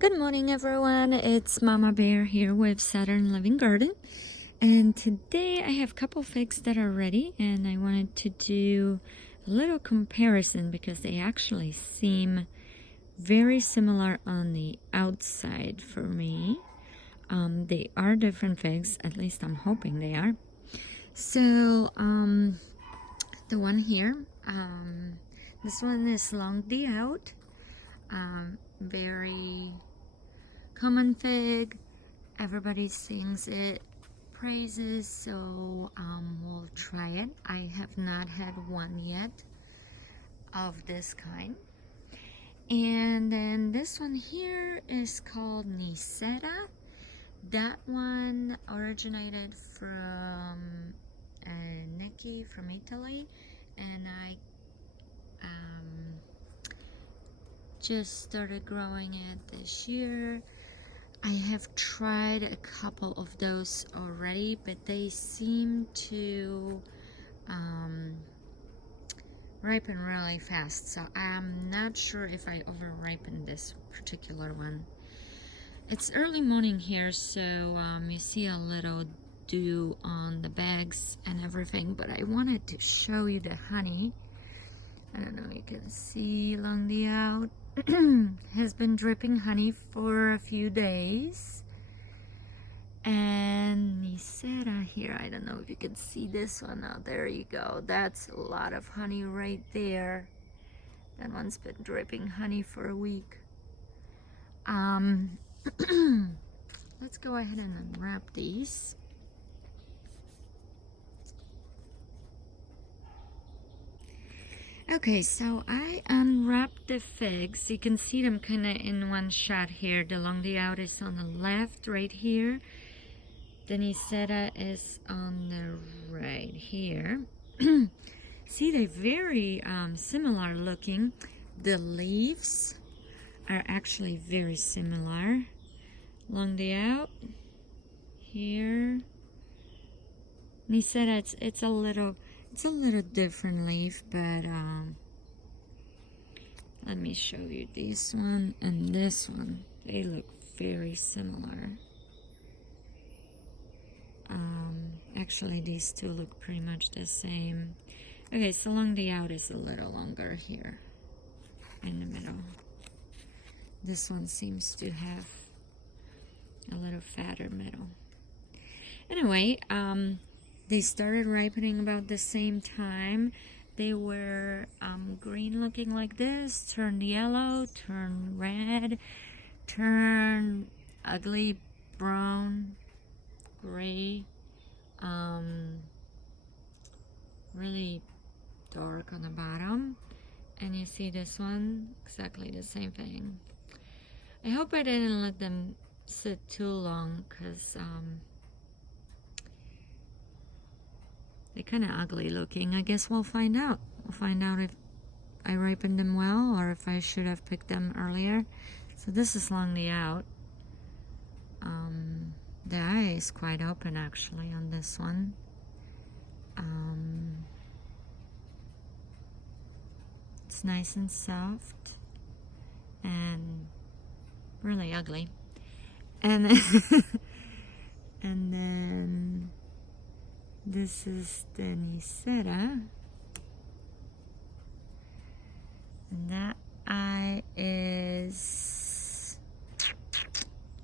Good morning, everyone. It's Mama Bear here with Saturn Living Garden, and today I have a couple figs that are ready, and I wanted to do a little comparison because they actually seem very similar on the outside for me. They are different figs, at least I'm hoping they are. So the one here, this one is Longue out, very common fig. Everybody sings it, praises, so we'll try it. I have not had one yet of this kind. And then this one here is called Niceta. That one originated from Nicki from Italy, and I just started growing it this year. I have tried a couple of those already, but they seem to ripen really fast, so I'm not sure if I over ripened this particular one. It's early morning here, so you see a little dew on the bags and everything, but I wanted to show you the honey. I don't know, you can see Longue out has been dripping honey for a few days. And Niceta here, I don't know if you can see this one. Oh, there you go. That's a lot of honey right there. That one's been dripping honey for a week. Let's go ahead and unwrap these. Okay, so I unwrapped the figs. You can see them kind of in one shot here. The Longue out is on the left right here. The Niceta is on the right here. See, they're very similar looking. The leaves are actually very similar. Longue out here. Niceta, it's a little different leaf, but let me show you this one and this one. They look very similar. Actually, these two look pretty much the same. Okay, so Longue out is a little longer here in the middle. This one seems to have a little fatter middle. Anyway, they started ripening about the same time. They were green looking like this, turned yellow, turned red, turned ugly brown, gray, really dark on the bottom. And you see this one, exactly the same thing. I hope I didn't let them sit too long, because they're kind of ugly looking. I guess we'll find out. We'll find out if I ripened them well or if I should have picked them earlier. So this is Longue out. The eye is quite open actually on this one. It's nice and soft and really ugly. And and then this is the Niceta, and that eye is,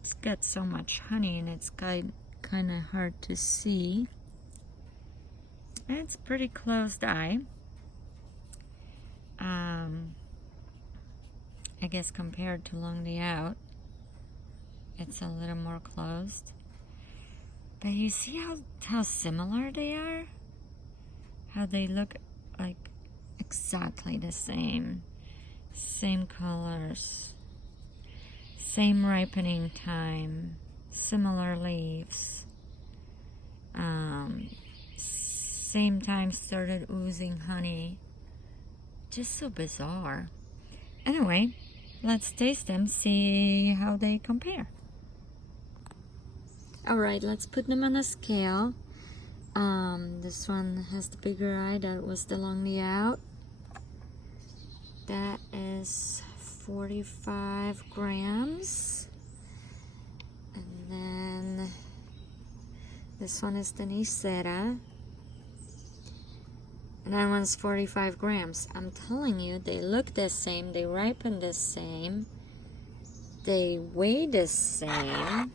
it's got so much honey and it's kind of hard to see. It's a pretty closed eye. I guess compared to Longue out, it's a little more closed. But you see how similar they are? How they look like exactly the same. Same colors. Same ripening time. Similar leaves. Same time started oozing honey. Just so bizarre. Anyway, let's taste them, see how they compare. Alright, let's put them on a scale. This one has the bigger eye. That was the Longue out. That is 45 grams. This one is the Niceta. And that one's 45 grams. I'm telling you, they look the same, they ripen the same, they weigh the same.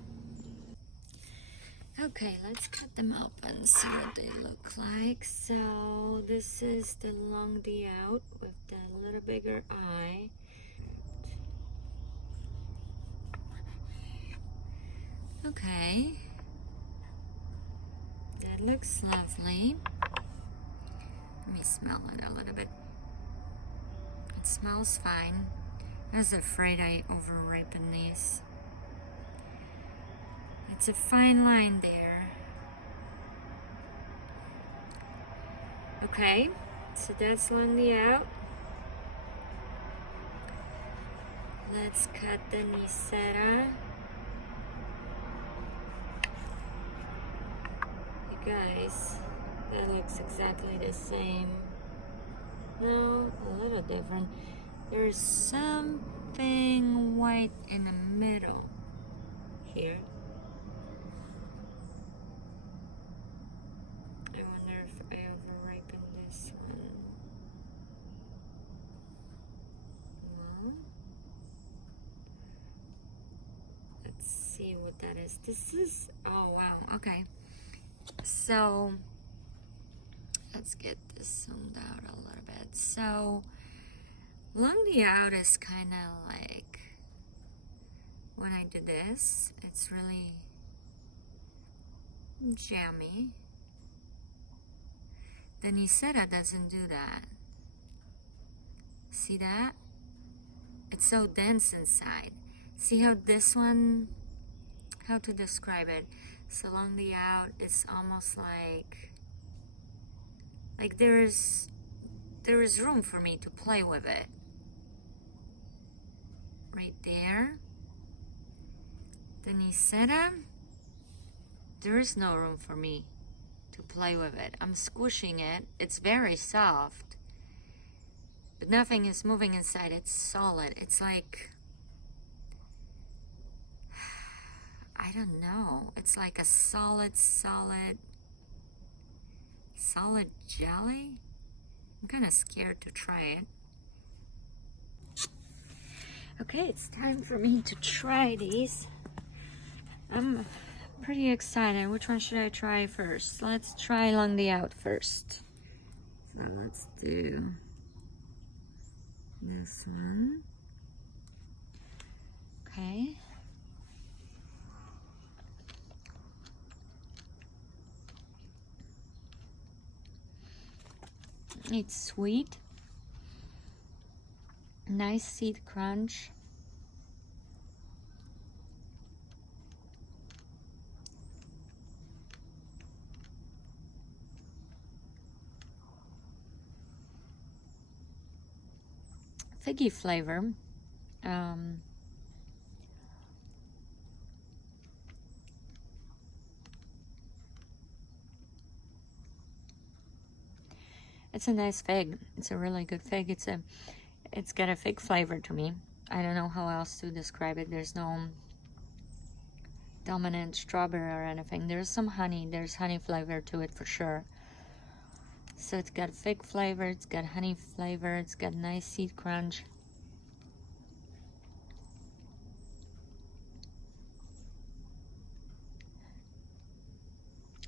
Okay, let's cut them up and see what they look like. So this is the Longue out with the little bigger eye. Okay, that looks lovely. Let me smell it a little bit. It smells fine. I was afraid I over-ripened these. It's a fine line there. Okay, so that's Longue out. Let's cut the Niceta. You guys, that looks exactly the same. No, a little different. There's something white in the middle here. I wonder if I over-ripened this one. Well, let's see what that is. This is, oh wow, okay. So, let's get this zoomed out a little bit. So, Longue out is kind of like, when I do this, it's really jammy. The Niceta doesn't do that. See that? It's so dense inside. See how this one, how to describe it? So Longue out, it's almost like there is room for me to play with it. Right there. The Niceta, there is no room for me to play with it. I'm squishing it. It's very soft, but nothing is moving inside. It's solid. It's like, I don't know. It's like a solid jelly. I'm kind of scared to try it. Okay, it's time for me to try these. I'm pretty excited. Which one should I try first? Let's try Longue out first. So let's do this one. Okay. It's sweet. Nice seed crunch. Figgy flavor. It's a nice fig. It's a really good fig. It's got a fig flavor to me. I don't know how else to describe it. There's no dominant strawberry or anything. There's some honey. There's honey flavor to it for sure. So it's got fig flavor, it's got honey flavor, it's got nice seed crunch.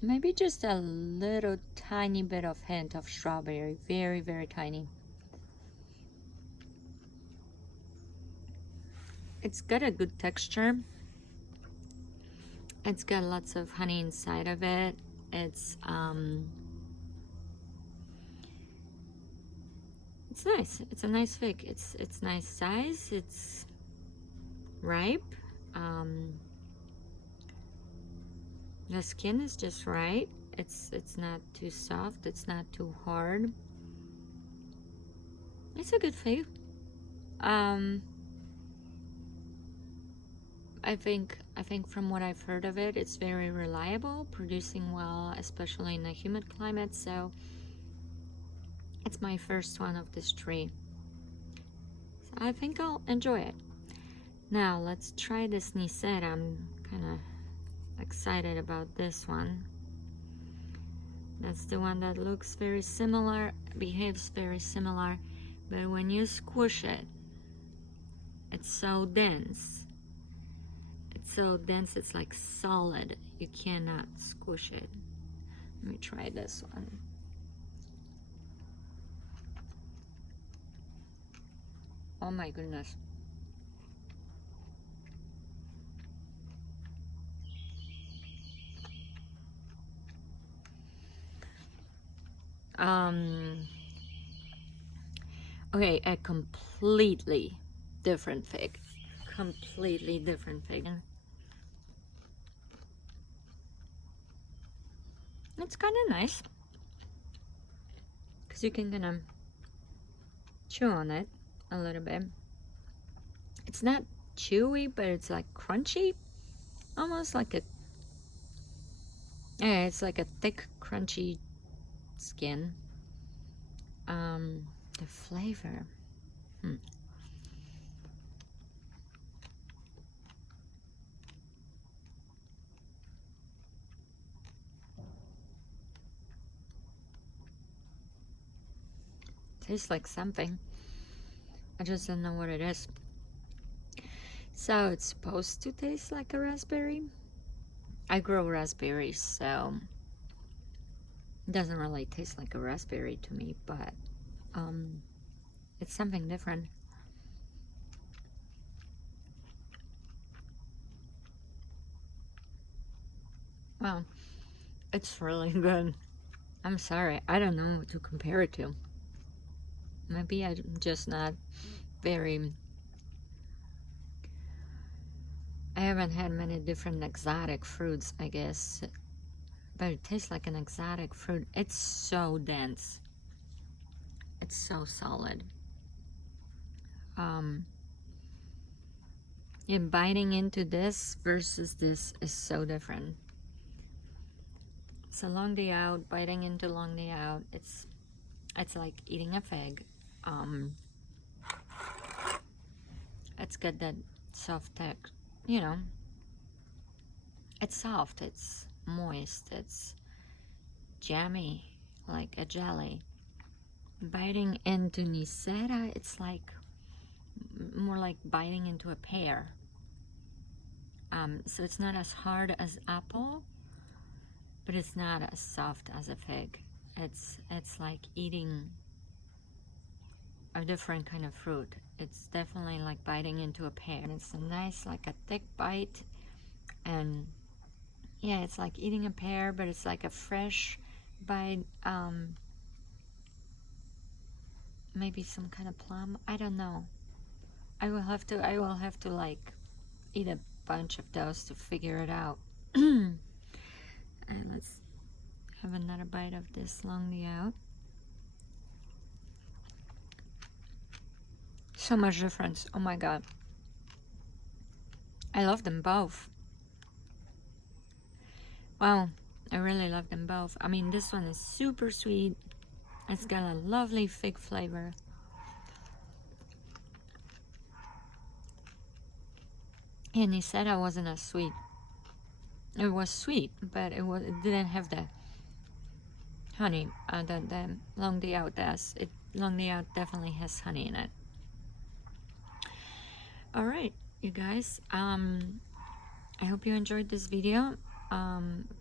Maybe just a little tiny bit of hint of strawberry. Very, very tiny. It's got a good texture. It's got lots of honey inside of it. It's nice. It's a nice fig. It's nice size. It's ripe. The skin is just right. It's not too soft. It's not too hard. It's a good fig. I think from what I've heard of it, it's very reliable, producing well, especially in a humid climate. So it's my first one of this tree. So I think I'll enjoy it. Now let's try this Niceta. I'm kind of excited about this one. That's the one that looks very similar, behaves very similar, but when you squish it, it's so dense. It's so dense, it's like solid. You cannot squish it. Let me try this one. Oh my goodness. Okay, a completely different fig. Completely different fig. It's kind of nice because you can kind of chew on it a little bit. It's not chewy, but it's like crunchy, almost like a, yeah, it's like a thick, crunchy skin. The flavor. Tastes like something. I just don't know what it is. So it's supposed to taste like a raspberry. I grow raspberries, so it doesn't really taste like a raspberry to me, but it's something different. Well, it's really good. I'm sorry, I don't know what to compare it to. Maybe I'm just not very... I haven't had many different exotic fruits, I guess. But it tastes like an exotic fruit. It's so dense. It's so solid. And biting into this versus this is so different. So Longue out, biting into Longue out, it's like eating a fig. It's got that soft texture, you know. It's soft, it's moist, it's jammy, like a jelly. Biting into Niceta, it's like more like biting into a pear. So it's not as hard as apple, but it's not as soft as a fig. It's like eating a different kind of fruit. It's definitely like biting into a pear. And it's a nice, like a thick bite, and yeah, it's like eating a pear, but it's like a fresh bite. Maybe some kind of plum. I don't know. I will have to like eat a bunch of those to figure it out. And let's have another bite of this Longue out. So much difference. Oh my god. I love them both. Wow, I really love them both. I mean, this one is super sweet. It's got a lovely fig flavor. And he said I wasn't as sweet. It was sweet, but it didn't have the honey that the Longue out does. Longue out definitely has honey in it. All right, you guys. I hope you enjoyed this video.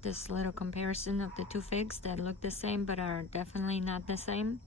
This little comparison of the two figs that look the same but are definitely not the same.